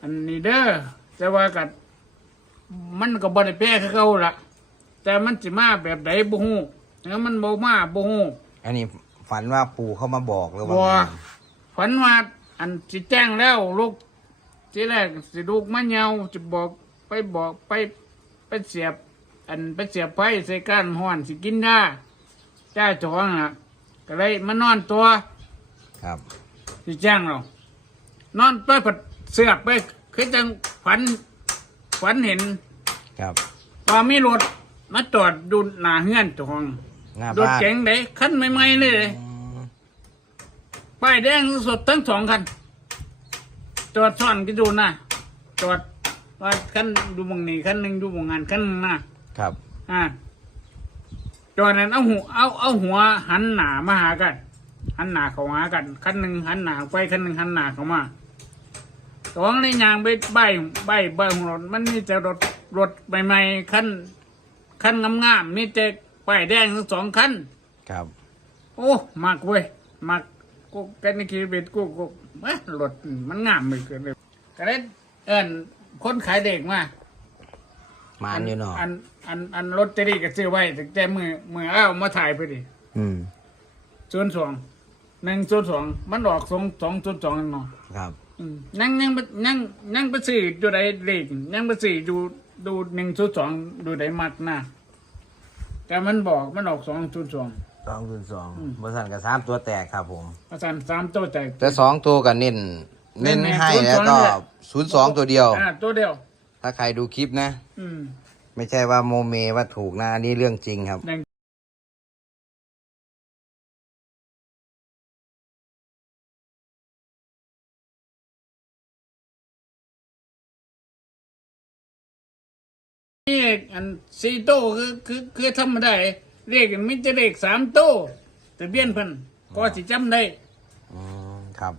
อันนี้เด้อแต่ว่ากัดมันก็บ่ได้แพ้คือเขาล่ะแต่มันสิมาแบบใดบ่ฮู้แล้วมันบ่มาบ่ฮู้อันนี้ฝันว่าปู่เข้ามาบอกหรือบ่ว่าไงฝันว่าอันสิแจ้งแล้วลูกทีแรกสิลูกมาเหยาจะบอกไปบอกไปไปเสียบ อันไปเสียบไฟใส่ก้านห้อนสิกินยาจ้าจองน่ะก็เลยมานอนตัวครับ สิแจ้งเรา นอนไปผัดเสือกไปคือจังฝันฝันเห็นครับว่ามีรถมาจอดดูหน้าเฮือนเจ้าของหน้ารถบ้านเก๋งเด้คันใหม่ๆเลยเด้อืมป้ายแดงสดทั้งสองคันจอดซ่อนก็ดูนะจอดว่าคันดูหมองนี่คันหนึ่งดูหมองงานคันหนึ่งนะ ครับอ่าจอดนั้นเอาหัวเอาเอาหัวหันหน้ามาหากัน หันหน้าเข้าหากันคันหนึ่งหันหน้าไปคันหนึ่งหันหน้าเข้ามา สองในยางไปใบใบใบของรถมันมีแต่รถรถใหม่ๆคันคันงามๆมีแต่ป้ายแดงทั้งสองคันครับ โอ้มักเว้ยมักกูกันในชีวิตกูกูเอ้ยรถมันงามเลยเกินเลยก็เลยเอินคนขายเด็กมามานอยู่เนาะอันอันอันรถเตอรี่ก็ซื้อไว้แต่แต่มือมือเอ้ามาถ่ายไปดิอืมศูนย์สองหนึ่งศูนย์สองมันออกสองสองศูนย์สองเนาะครับ อืมยังยังบ่ยังยังไปซื้อดูใดเลขยังไปซื้อดูดูหนึ่งศูนย์สองดูใดมักนะแต่มันบอกมันออกสองศูนย์สอง สองศูนย์สองบริษัทกับสามตัวแตกครับผมอาจารย์สามตัวใจแต่สองตัวกับเน้นเน้เน้นนให้02แล้วก็นี่แหละ ศูนย์สองตัวเดียว อ่าตัวเดียว ถ้าใครดูคลิปนะ อืมไม่ใช่ว่าโมเมว่าถูกนะอันนี้เรื่องจริงครับแดง นี่อันสี่โต้คือคือคือทำมาได้เลขมันจะเลขสามโต้แต่เบี้ยนเพิ่นก็สิจำได้อืมครับ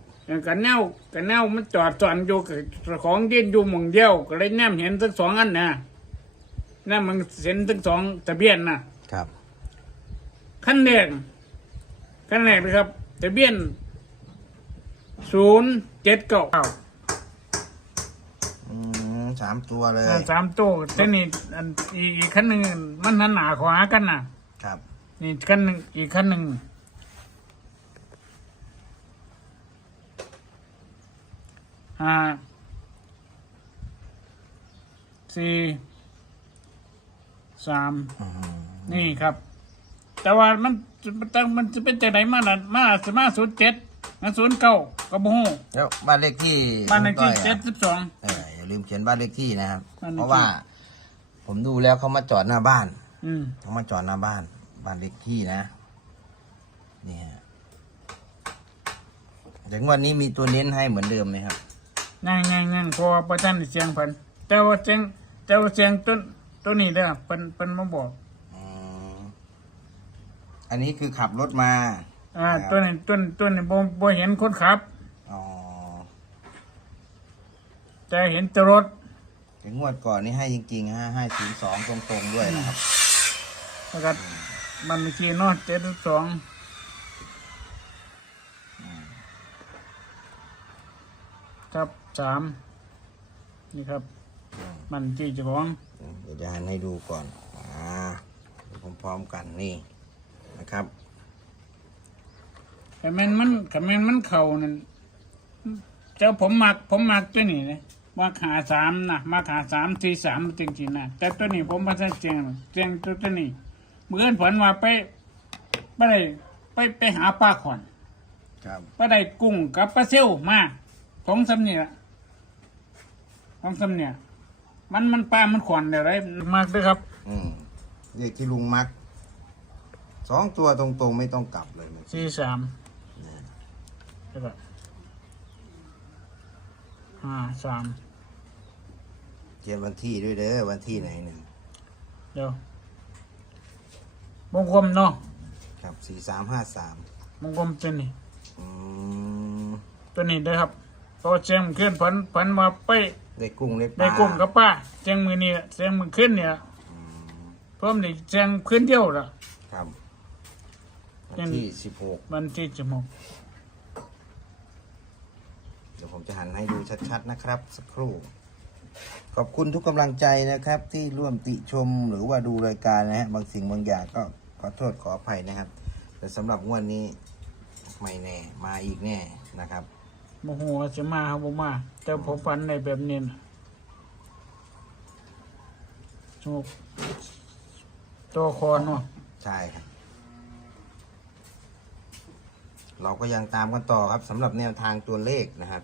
กันแนวกันแนวมันจอดจอนอยู่กับเจ้าของยืนอยู่หมองเดียว ก็เลยแนมเห็นทั้งสองอันนะนั่นมันเห็นทั้งสองทะเบียนนะครับ ขั้นแรกขั้นแรกนะครับทะเบียนศูนย์เจ็ดเก้าอืม สามตัวเลย สามตัวแต่นี่อันอีกอีกขั้นหนึ่งมันหันหนาขวากันน่ะ ครับ นี่ขั้นหนึ่งอีกขั้นหนึ่งห้าสี่สามอืมนี่ครับ แต่ว่ามันจะมันมันจะเป็นจากไหนมาน่ะมาสมาศูนย์เจ็ดมาศูนย์เก้าก็บ่ฮู้แล้วบ้านเลขที่บ้านเลขที่คุณต้เจ็อยดอะสิบสอง เอออย่าลืมเขียนบ้านเลขที่นะครับ บ้านเลขที่ เพราะว่า ผมดูแล้วเขามาจอดหน้าบ้านอืมเขามาจอดหน้าบ้าน บ้านเลขที่นะนี่ฮะแต่งวันนี้มีตัวเน้นให้เหมือนเดิมไหมครับ นั่งนั่งนั่งพอประชันเสียงเพิ่นแต่ว่าเสียงแต่ว่าเสียงต้นต้นนี้เด้อเพิ่นเพิ่นมาบอกอืมอันนี้คือขับรถมา อ่าครับ ต้นนี้ต้นต้นนี้บ่บ่เห็นคนขับ อ๋อ แต่เห็นแต่รถ ถึงงวดก่อนนี่ให้จริงๆฮะให้ศูนย์สองตรงๆด้วยนะครับ แล้วก็มันมีขี่เนาะเจ็ดสิบสองครับสามนี่ครับ มันจีเจ้าของเดี๋ยวจะหันให้ดูก่อนอ่าดูพร้อมๆกันนี่นะครับแต่แม่นมันแต่แม่นมันเข่านั่นเจ้าผมมักผมมักตัวนี้นะ มาขาสามนะมาขาสามสี่สามจริงๆนะแต่ตัวนี้ผมไม่ใช่เจียงหรอกเจียงตัวตัวนี้เมื่อผลว่าไปไปได้ไปไปหาปลาขอนครับไปได้กุ้งกับปลาเซลมาของสำเนียของสำเนียมันมันปลา มันขอนเดี๋ยวไรมากเลยครับ อืมเรียกที่ลุงมักสองตัวตรงๆ ไม่ต้องกลับเลยมันสี่สามแล้วก็ห้าสามเขียนวันที่ด้วยเด้อวันที่ไหนหนึ่งเดี๋ยววงกลมเนาะครับสี่สามห้าสามวงกลมตัวนี้อืมตัวนี้เด้อครับพอเชียงมือขึ้นผันผันมาไปได้กุ้งได้ปลาได้กุ้งกับป้าเชียงมือนี่เชียงมือขึ้นเนี่ยอืมเพิ่มนี่เชียงขึ้นเดียวละ ครับวันเป็นที่สิบหกวันที่จะมกเดี๋ยวผมจะหันให้ดูชัดๆนะครับ สักครู่ ขอบคุณทุกกำลังใจนะครับ ที่ร่วมติชมหรือว่าดูรายการนะฮะบางสิ่งบางอย่างก็ขอโทษขออภัยนะครับ แต่สำหรับงวดนี้ไม่แน่มาอีกแน่นะครับโมโหจะมาครับผมมาแต่ผมฝันในแบบนี้นะโชคตัวคอเนาะใช่ครับ เราก็ยังตามกันต่อครับสำหรับแนวทางตัวเลขนะครับ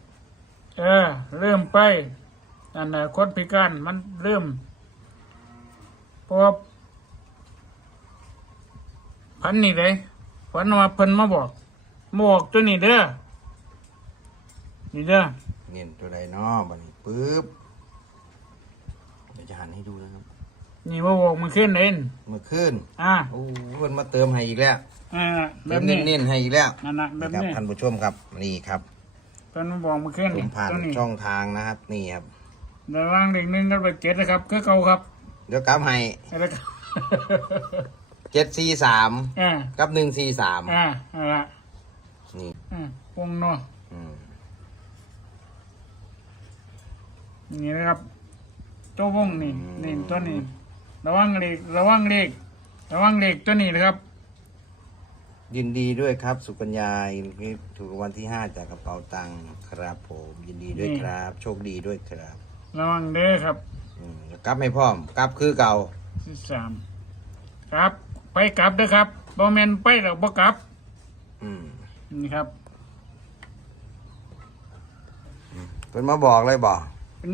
เออ เริ่มไป อันน่ะคนพิการมันเริ่มเพราะว่าพันนี่เลยพันมาเพิ่นมาบอกมาบอกตัวนี้เด้อนี่เด้อเน้นตัวใดเนาะบัดนี้ปึ๊บเดี๋ยวจะหันให้ดูนะครับนี่มาบอกมันขึ้นเองเมื่อคืนอ่าโอ้เพิ่นมาเติมให้อีกแล้วอ่าแบเติบมนี้เน้นๆให้อีกแล้วนั่นนะแบบครับนี้ท่านผู้ชมครับนี่ครับเพิ่นมาบอกมันขึ้นผนี่มผ่านตัวนี้ช่องทางนะครับ นี่ครับ ระหว่างเด็กหนึ่งกับเด็กเจ็ดนะครับคือเก่าครับเดี๋ยวกลับให้อะไรครับเจ็ดสี่สามอ่ากับหนึ่งสี่สามอ่าเอะไรนี่อ่าพงเนาะอืมนี่นะครับ ตัววงนี่นี่ตัวนี้ ระวังเลขระวังเลขระวังเลขตัวนี้นะครับ ยินดีด้วยครับ สุกัญญาที่ถูกรางวัลที่ห้าจากกระเป๋าตังค์ครับผม ยินดีด้วยครับ โชคดีด้วยครับ ระวังเด้อครับอืมกลับไม่พร้อม กลับคือเก่าที่สามครับ ไปกลับเด้อครับบ่แมนไปหรอกบ่กลับ อืมนี่ครับเป็นมาบอกเลยบอก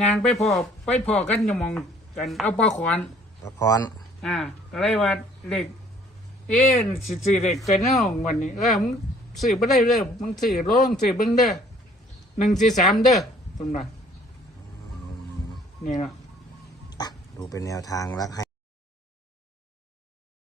นางไปพอไปพอกันอย่ามองกันเอาปลาขวานละครอ่าก็เลยว่าเด็กเอ๊ะสิซื้อเด็กตัวน้องวันนี้เออมึงซื้อไปได้เลยมึงซื้อลงซื้อเบิ่งเด้อหนึ่งสี่สามเด้อเป็นไง นี่นะ ดูเป็นแนวทางแล้วให้